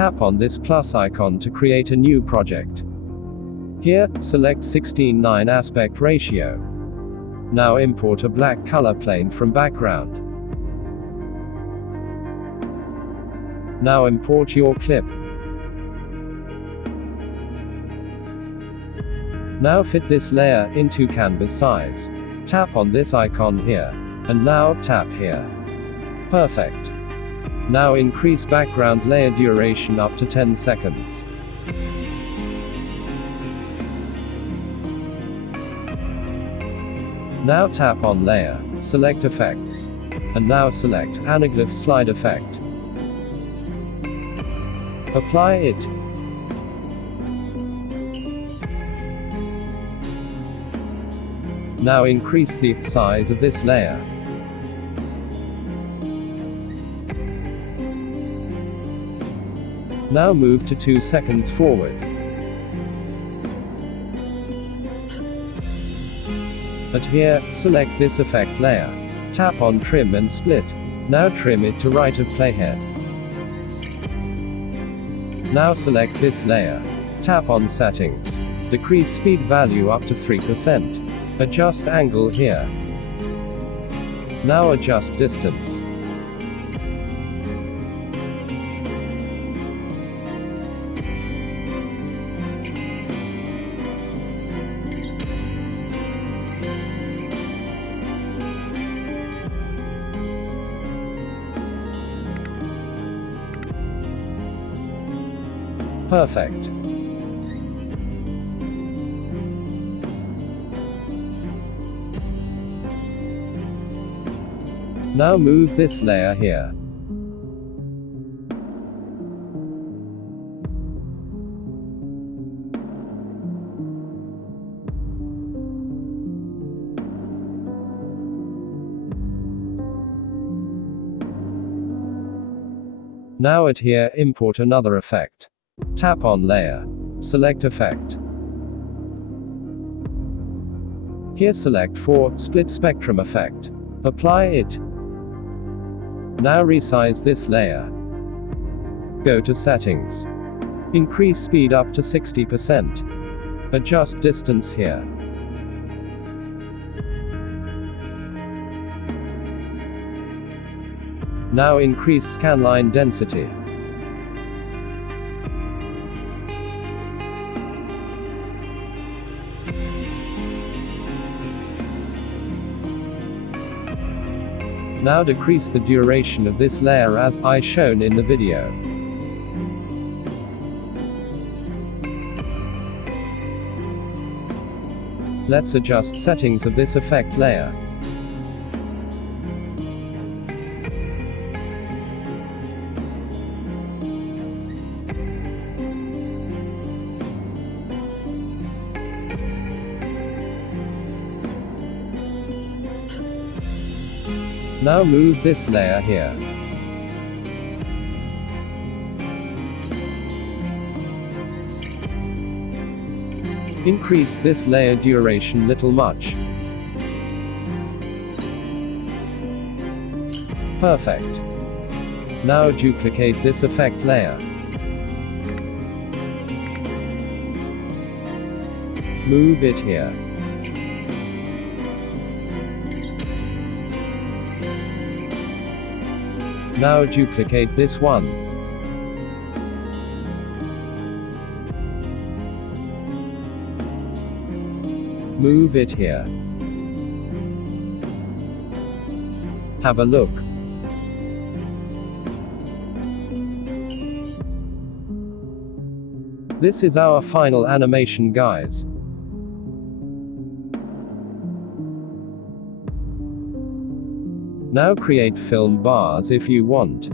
Tap on this plus icon to create a new project. Here, select 16:9 aspect ratio. Now import a black color plane from background. Now import your clip. Now fit this layer into canvas size. Tap on this icon here. And now, tap here. Perfect. Now increase background layer duration up to 10 seconds. Now tap on layer, select effects. And now select Anaglyph slide effect. Apply it. Now increase the size of this layer. Now move to 2 seconds forward. But here, select this effect layer. Tap on trim and split. Now trim it to right of playhead. Now select this layer. Tap on settings. Decrease speed value up to 3%. Adjust angle here. Now adjust distance. Perfect. Now move this layer here. Now at here, import another effect. Tap on layer. Select effect. Here select for split spectrum effect. Apply it. Now resize this layer. Go to settings. Increase speed up to 60%. Adjust distance here. Now increase scanline density. Now decrease the duration of this layer as I shown in the video. Let's adjust settings of this effect layer. Now move this layer here. Increase this layer duration little much. Perfect. Now duplicate this effect layer. Move it here. Now duplicate this one. Move it here. Have a look. This is our final animation, guys. Now create film bars if you want.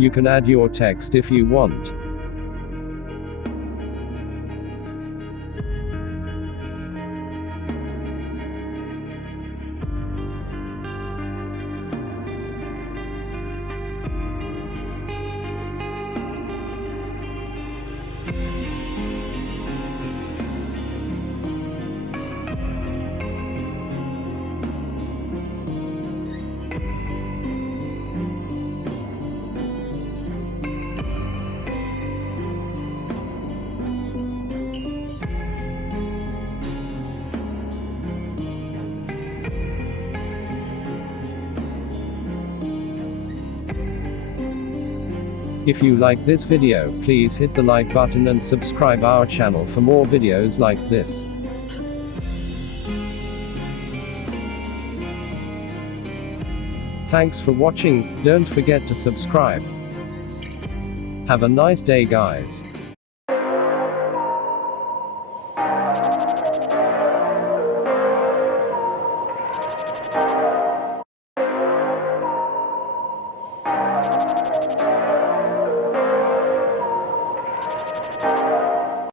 You can add your text if you want. If you like this video, please hit the like button and subscribe our channel for more videos like this. Thanks for watching, don't forget to subscribe. Have a nice day guys.